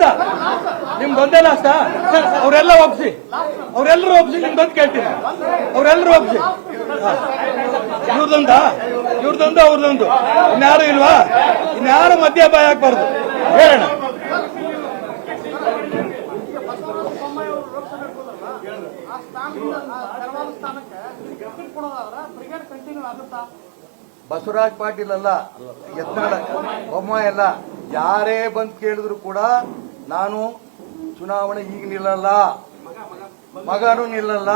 ಅಂತ. ನಿಮ್ದೊಂದೇ ಲಾಸ್ಟ ಅವರೆಲ್ಲ ಒಪ್ಸಿ. ಅವರೆಲ್ಲರೂ ಒಪ್ಸಿ ಬಂದ್ ಕೇಳ್ತೀನಿ. ಅವರೆಲ್ಲರೂ ಒಪ್ಸಿ. ಇವ್ರದೊಂದ? ಇವ್ರದೊಂದು, ಅವ್ರದೊಂದು. ಇನ್ಯಾರು ಇಲ್ವಾ? ಇನ್ಯಾರು ಮಧ್ಯ ಬಾಯ್ ಹಾಕ್ಬಾರ್ದು ಹೇಳೋಣ. ಬಸವರಾಜ್ ಪಾಟೀಲ್ ಅಲ್ಲ, ಯತ್ನಾಳ, ಬೊಮ್ಮಾಯಿ ಅಲ್ಲ, ಯಾರೇ ಬಂದು ಕೇಳಿದ್ರು ಕೂಡ ನಾನು ಚುನಾವಣೆ ಈಗ ನಿಲ್ಲಲ್ಲ. ಮಗನೂ ನಿಲ್ಲಲ್ಲ.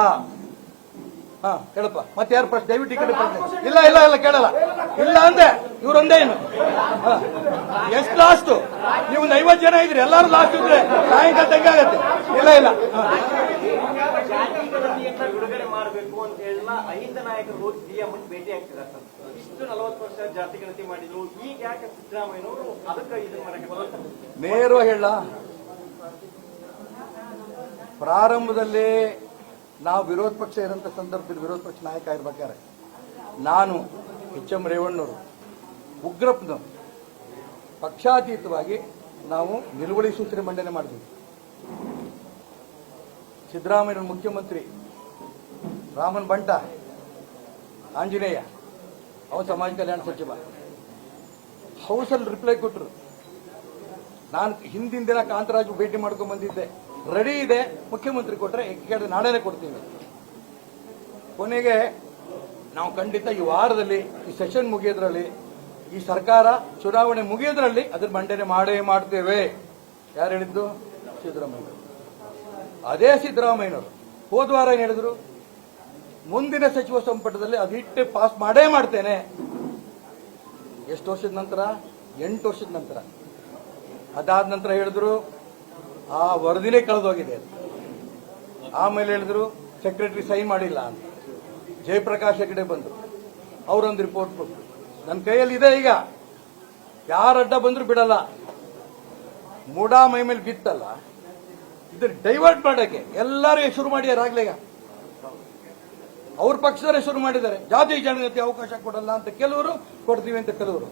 ಹಾ ಹೇಳಪ್ಪ ಮತ್ತೆ ಯಾರು ಪ್ರಶ್ನೆ? ದಯವಿಟ್ಟು ಈ ಕಡೆ ಪ್ರಶ್ನೆ. ಇಲ್ಲ ಇಲ್ಲ ಇಲ್ಲ, ಕೇಳಲ್ಲ. ಇಲ್ಲ ಅಂದೆ ಇವ್ರೊಂದೇ ಏನು ಎಷ್ಟು ಲಾಸ್ಟ್ ನೀವು ಒಂದು ಐವತ್ತು ಜನ ಇದ್ರಿ. ಎಲ್ಲರೂ ಲಾಸ್ಟ್ ಇದ್ರೆ ಸಾಯಂಕಾಲ ತೆಗ್ಗಾಗತ್ತೆ ಇಲ್ಲ ಇಲ್ಲ. ಜಾತಿಗಣತಿಯನ್ನ ಬಿಡುಗಡೆ ಮಾಡಬೇಕು ಅಂತ ಹೇಳ ಅಹಿಂದ ನಾಯಕರು ಹೋಗಿ ಸಿಎಂ ಭೇಟಿ ಆಗ್ತಿದ್ದಾರೆ. ಇಷ್ಟು ನಲವತ್ತು ವರ್ಷ ಜಾತಿ ಗಣತಿ ಮಾಡಿದ್ರು, ಈಗ ಯಾಕೆ ಸಿದ್ದರಾಮಯ್ಯನವರು ಅದಕ್ಕೆ ಇದನ್ನ ಮಾಡಕ್ಕೆ ನೇರವಾಗಿ ಹೇಳ. ಪ್ರಾರಂಭದಲ್ಲಿ ನಾವು ವಿರೋಧ ಪಕ್ಷ ಇರೋಂಥ ಸಂದರ್ಭದಲ್ಲಿ ವಿರೋಧ ಪಕ್ಷ ನಾಯಕ ಇರ್ಬೇಕಾರೆ ನಾನು ಎಚ್ ಎಂ ರೇವಣ್ಣವರು ಉಗ್ರಪ್ಪನವರು ಪಕ್ಷಾತೀತವಾಗಿ ನಾವು ನಿಲುವಳಿ ಸೂಚನೆ ಮಂಡನೆ ಮಾಡಿದ್ವಿ ಸಿದ್ದರಾಮಯ್ಯ ಮುಖ್ಯಮಂತ್ರಿ, ರಾಮನ್ ಬಂಟ, ಆಂಜನೇಯ, ಅವ ಸಮಾಜ ಕಲ್ಯಾಣ ಸಚಿವ. ಹೌಸಲ್ಲಿ ರಿಪ್ಲೈ ಕೊಟ್ಟರು ನಾನು ಹಿಂದಿನ ದಿನ ಕಾಂತರಾಜು ಭೇಟಿ ಮಾಡ್ಕೊಂಡು ಬಂದಿದ್ದೆ. ರೆಡಿ ಇದೆ, ಮುಖ್ಯಮಂತ್ರಿ ಕೊಟ್ಟರೆ ಕೇಳಿದ್ರೆ ನಾಳೆನೇ ಕೊಡ್ತೀವಿ ಕೊನೆಗೆ ನಾವು ಖಂಡಿತ ಈ ವಾರದಲ್ಲಿ, ಈ ಸೆಷನ್ ಮುಗಿಯೋದ್ರಲ್ಲಿ, ಈ ಸರ್ಕಾರ ಚುನಾವಣೆ ಮುಗಿಯೋದ್ರಲ್ಲಿ ಅದ್ರ ಮಂಡನೆ ಮಾಡೇ ಮಾಡ್ತೇವೆ. ಯಾರು ಹೇಳಿದ್ದು? ಸಿದ್ದರಾಮಯ್ಯ. ಅದೇ ಸಿದ್ದರಾಮಯ್ಯನವರು. ಹೋದ ವಾರ ಏನ್ ಹೇಳಿದ್ರು? ಮುಂದಿನ ಸಚಿವ ಸಂಪುಟದಲ್ಲಿ ಅದಿಟ್ಟೆ ಪಾಸ್ ಮಾಡೇ ಮಾಡ್ತೇನೆ. ಎಷ್ಟು ವರ್ಷದ ನಂತರ? ಎಂಟು ವರ್ಷದ ನಂತರ. ಅದಾದ ನಂತರ ಹೇಳಿದ್ರು, ಆ ವರದಿನೇ ಕಳೆದೋಗಿದೆ. ಆಮೇಲೆ ಹೇಳಿದ್ರು ಸೆಕ್ರೆಟರಿ ಸೈನ್ ಮಾಡಿಲ್ಲ ಅಂತ. ಜಯಪ್ರಕಾಶ್ ಹೆಗಡೆ ಬಂದರು. ಅವರೊಂದು ರಿಪೋರ್ಟ್ ಕೊಟ್ಟರು ನನ್ನ ಕೈಯಲ್ಲಿ ಇದೆ ಈಗ. ಯಾರ ಅಡ್ಡ ಬಂದ್ರು ಬಿಡಲ್ಲ. ಮೂಡಾ ಮೈ ಮೇಲೆ ಬಿತ್ತಲ್ಲ. ಇದ್ರ ಡೈವರ್ಟ್ ಮಾಡಕ್ಕೆ ಎಲ್ಲರೂ ಶುರು ಮಾಡಿದ್ದಾರೆ ಆಗ್ಲೇಗ ಅವ್ರ ಪಕ್ಷದವರೇ ಶುರು ಮಾಡಿದ್ದಾರೆ. ಜಾತಿ ಜನಗತಿ ಅವಕಾಶ ಕೊಡಲ್ಲ ಅಂತ ಕೆಲವರು ಕೊಡ್ತೀವಿ ಅಂತ ಕೆಲವರು.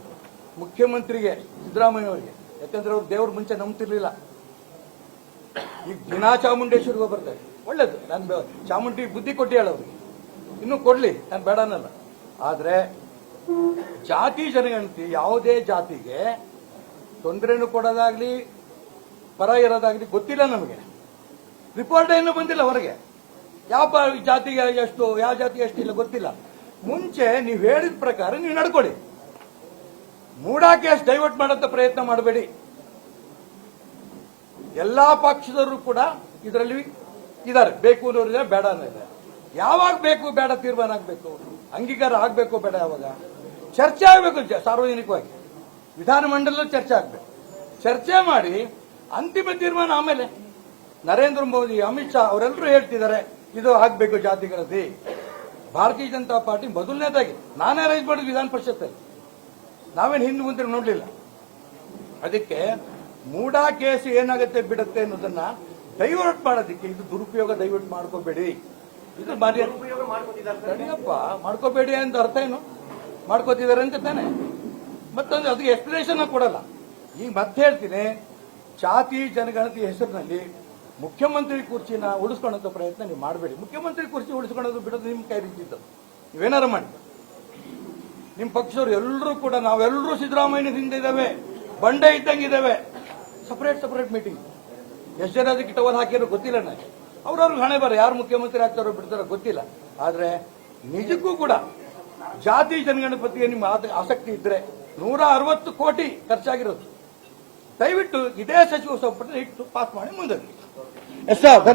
ಮುಖ್ಯಮಂತ್ರಿಗೆ ಸಿದ್ದರಾಮಯ್ಯ ಅವರಿಗೆ ಯಾಕಂದ್ರೆ ಅವ್ರು ದೇವ್ರ ಮುಂಚೆ ನಂಬ್ತಿರ್ಲಿಲ್ಲ. ಈಗ ದಿನಾ ಚಾಮುಂಡೇಶ್ವರಿಗೆ ಬರ್ತಾರೆ. ಒಳ್ಳೇದು. ನಾನು ಚಾಮುಂಡಿ ಬುದ್ಧಿ ಕೊಟ್ಟಿ ಅವ್ರಿಗೆ. ಇನ್ನೂ ಕೊಡ್ಲಿ. ನಾನು ಬೇಡ ಅನ್ನಲ್ಲ ಆದ್ರೆ ಜಾತಿ ಜನಗಣತಿ ಯಾವುದೇ ಜಾತಿಗೆ ತೊಂದರೆನೂ ಕೊಡೋದಾಗ್ಲಿ, ಪರ ಇರೋದಾಗ್ಲಿ ಗೊತ್ತಿಲ್ಲ ನಮಗೆ. ರಿಪೋರ್ಟ್ ಏನು ಬಂದಿಲ್ಲ ಹೊರಗೆ. ಯಾವ ಜಾತಿಗೆ ಎಷ್ಟು, ಯಾವ ಜಾತಿ ಎಷ್ಟು ಇಲ್ಲ ಗೊತ್ತಿಲ್ಲ. ಮುಂಚೆ ನೀವು ಹೇಳಿದ ಪ್ರಕಾರ ನೀವು ನಡ್ಕೊಳ್ಳಿ ಮೂಡಾ ಕೇಸ್ ಡೈವರ್ಟ್ ಮಾಡೋಂಥ ಪ್ರಯತ್ನ ಮಾಡಬೇಡಿ. ಎಲ್ಲಾ ಪಕ್ಷದವರು ಕೂಡ ಇದರಲ್ಲಿ ಇದ್ದಾರೆ. ಬೇಕು ಅನ್ನೋರಿದೆ, ಬೇಡ ಇದೆ ಯಾವಾಗ ಬೇಕು ಬೇಡ ತೀರ್ಮಾನ ಆಗಬೇಕು? ಅಂಗೀಕಾರ ಆಗಬೇಕು ಬೇಡ ಯಾವಾಗ? ಚರ್ಚೆ ಆಗಬೇಕು ಸಾರ್ವಜನಿಕವಾಗಿ. ವಿಧಾನಮಂಡಲ ಚರ್ಚೆ ಆಗಬೇಕು. ಚರ್ಚೆ ಮಾಡಿ ಅಂತಿಮ ತೀರ್ಮಾನ ಆಮೇಲೆ. ನರೇಂದ್ರ ಮೋದಿ ಅಮಿತ್ ಶಾ ಅವರೆಲ್ಲರೂ ಹೇಳ್ತಿದ್ದಾರೆ ಇದು ಆಗಬೇಕು ಜಾತಿ ಗಣತಿ ಭಾರತೀಯ ಜನತಾ ಪಾರ್ಟಿ ಮೊದಲನೇದಾಗಿ. ನಾನೇ ರೈಸ್ ಮಾಡಿದ್ವಿ ವಿಧಾನ ಪರಿಷತ್ತಲ್ಲಿ ನಾವೇನು ಹಿಂದೆ ಮುಂದೆ ನೋಡಲಿಲ್ಲ. ಅದಕ್ಕೆ ಮೂಡಾ ಕೇಸ್ ಏನಾಗುತ್ತೆ ಬಿಡುತ್ತೆ ಅನ್ನೋದನ್ನ ಡೈವರ್ಟ್ ಮಾಡೋದಕ್ಕೆ ಇದು ದುರುಪಯೋಗ ದಯವಿಟ್ಟು ಮಾಡ್ಕೋಬೇಡಿ. ಇದು. ಸರಿಯಪ್ಪ ಮಾಡ್ಕೋಬೇಡಿ ಅಂತ ಅರ್ಥ ಏನು? ಮಾಡ್ಕೋತಿದ್ದಾರೆ ಅಂತ ತಾನೆ. ಮತ್ತೊಂದು ಅದಕ್ಕೆ ಎಕ್ಸ್ಪ್ಲನೇಷನ್ ಕೊಡಲ್ಲ. ಈಗ ಮತ್ತೆ ಹೇಳ್ತೀನಿ ಜಾತಿ ಜನಗಣತಿ ಹೆಸರಿನಲ್ಲಿ ಮುಖ್ಯಮಂತ್ರಿ ಕುರ್ಚಿನ ಉಳಿಸ್ಕೊಳ್ಳೋ ಪ್ರಯತ್ನ ನೀವು ಮಾಡಬೇಡಿ. ಮುಖ್ಯಮಂತ್ರಿ ಕುರ್ಚಿ ಉಳಿಸ್ಕೊಳ್ಳೋದು ಬಿಡೋದು ನಿಮ್ಮ ಕೈ ರೀತಿದ್ದು ನೀವೇನಾರು ಮಾಡಿ. ನಿಮ್ಮ ಪಕ್ಷದವ್ರು ಎಲ್ಲರೂ ಕೂಡ ನಾವೆಲ್ಲರೂ ಸಿದ್ದರಾಮಯ್ಯನ ಹಿಂದೆ ಇದ್ದಾವೆ, ಬಂಡೆ ಇದ್ದಂಗೆ ಇದ್ದಾವೆ. ಸಪರೇಟ್ ಸಪರೇಟ್ ಮೀಟಿಂಗ್ ಎಷ್ಟು ಜನ ಅದಕ್ಕೆ ಟವಲ್ ಹಾಕಿರೋ ಗೊತ್ತಿಲ್ಲ ನನಗೆ. ಅವ್ರವ್ರಿಗೆ ಹಣೆ ಬರ, ಯಾರು ಮುಖ್ಯಮಂತ್ರಿ ಆಗ್ತಾರೋ ಬಿಡ್ತಾರೋ ಗೊತ್ತಿಲ್ಲ. ಆದರೆ ನಿಜಕ್ಕೂ ಕೂಡ ಜಾತಿ ಜನಗಣಪತಿಗೆ ನಿಮ್ಮ ಆಸಕ್ತಿ ಇದ್ರೆ ನೂರ ಅರವತ್ತು ಕೋಟಿ ಖರ್ಚಾಗಿರೋದು. ದಯವಿಟ್ಟು ಇದೇ ಸಚಿವ ಸಂಪುಟ ಇಟ್ಟು ಪಾಸ್ ಮಾಡಿ ಮುಂದೆ É só, tá